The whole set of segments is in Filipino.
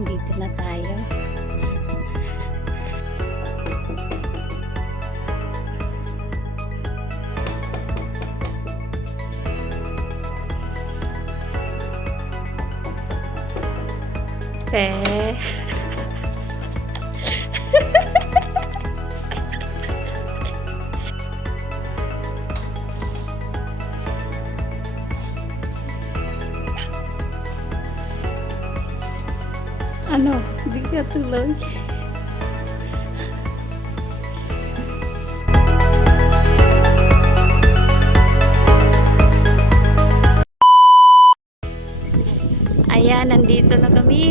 nandito na tayo. Ano? Hindi ka tuloy. Ayan, nandito na kami.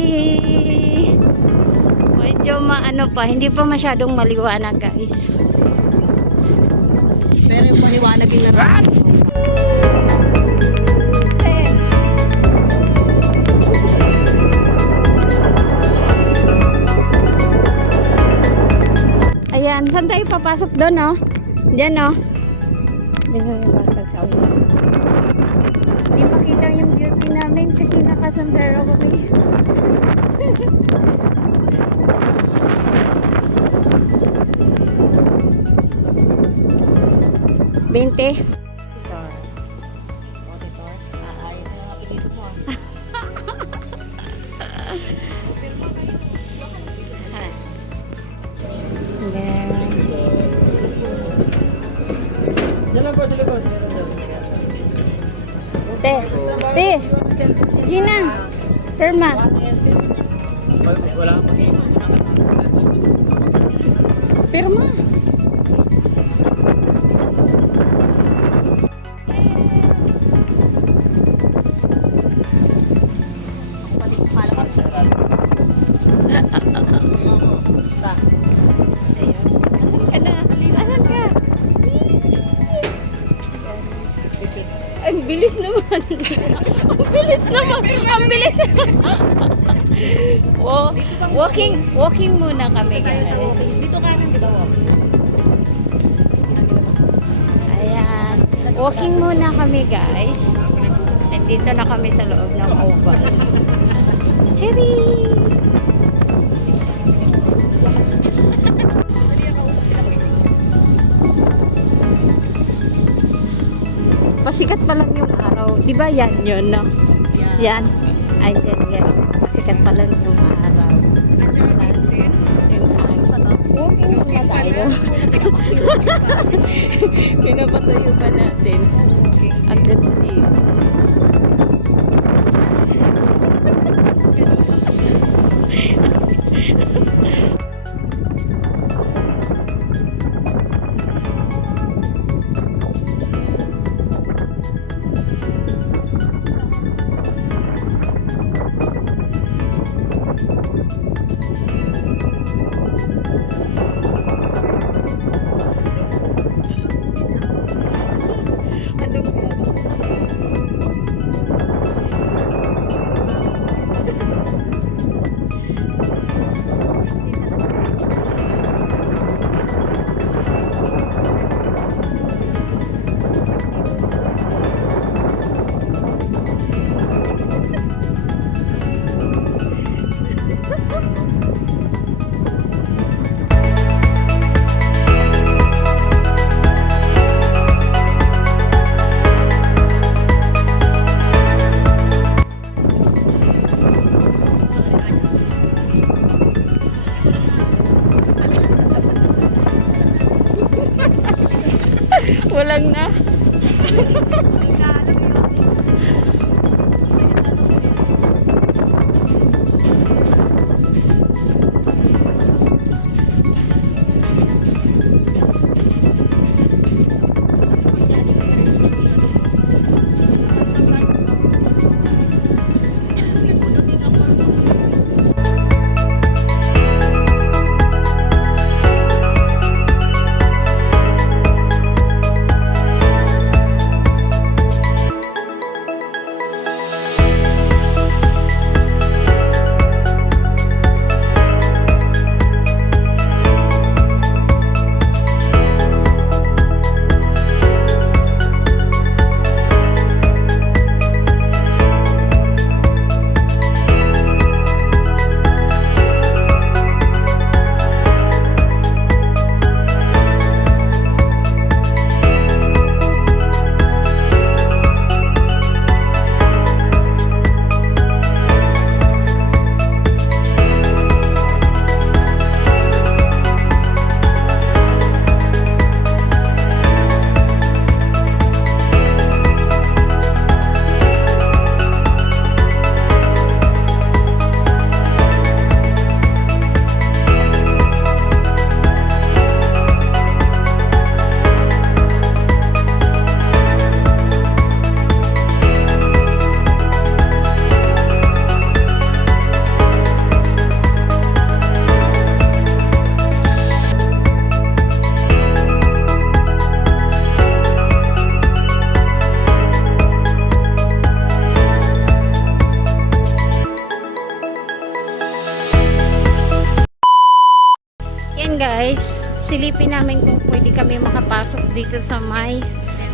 Medyo maano pa, hindi pa masyadong maliwanag guys. Pero yung maliwanag yung narat. Ayan, saan tayo papasok doon, no? Diyan, no? Diyan yung pasok sa ulo. Hindi makita yung beauty namin kasi nakasandero kami. Bente. Te, Gina, Perma. Perma. Asan ka? Ang bilis naman. Ang bilis naman. Ang bilis. Oh, walking muna kami guys. Dito kanan, di ba? Ayan. Walking muna kami guys. Nandito na kami sa loob ng oval. Cherry! Pasikat pa lang yung araw. Diba yan yun, no? Yan. Ay, yan. Pasikat pa lang yung araw. Walking muna tayo. Pinapatayo pa natin. Ang ganda dito. Walang na. guys, silipin namin kung pwede kami makapasok dito sa may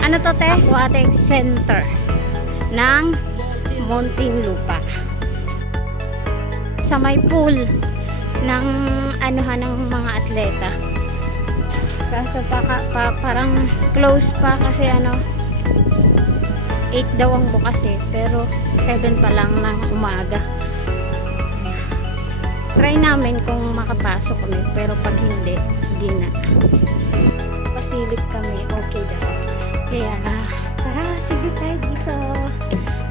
ano to te? Aquatic Center ng Muntinlupa. Sa may pool ng anuhan ng mga atleta. Kaso parang close pa kasi ano 8 daw ang bukas eh, pero 7 pa lang ng umaga. Try namin kung makapasok kami, pero pag hindi na. Pasilip kami, okay daw. Kaya tara, sige tayo dito.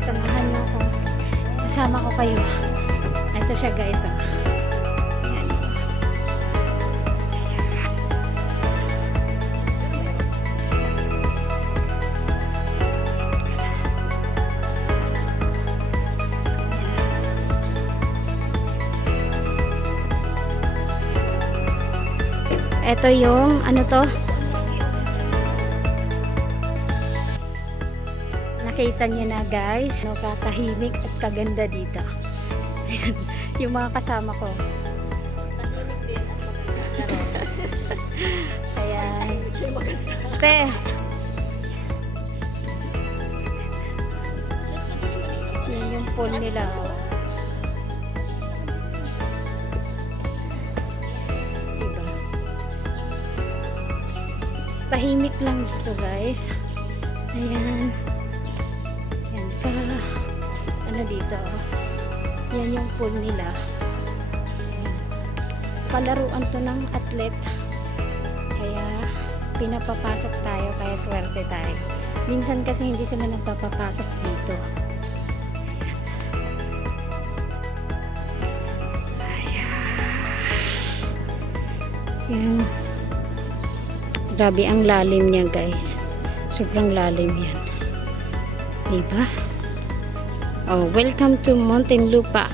Samahan mo ako. Sasama ko kayo. Ito siya guys. Oh. Ayan. Ito yung ano to? Nakita niyo na guys, no, katahimik at kaganda dito. Ayan, yung mga kasama ko. Ayan. Te. Yan yung pool nila. Oh. Diba? Tahimik lang dito guys. Ayan. Yan ka. Ano dito? Yan yung pool nila. Ayan. Palaruan to ng atlet. Kaya pinapapasok tayo. Kaya swerte tayo. Minsan kasi hindi sila nagpapapasok dito. Ayan. Grabe ang lalim niya guys. Sobrang lalim yan. Diba? Oh, welcome to Muntinlupa.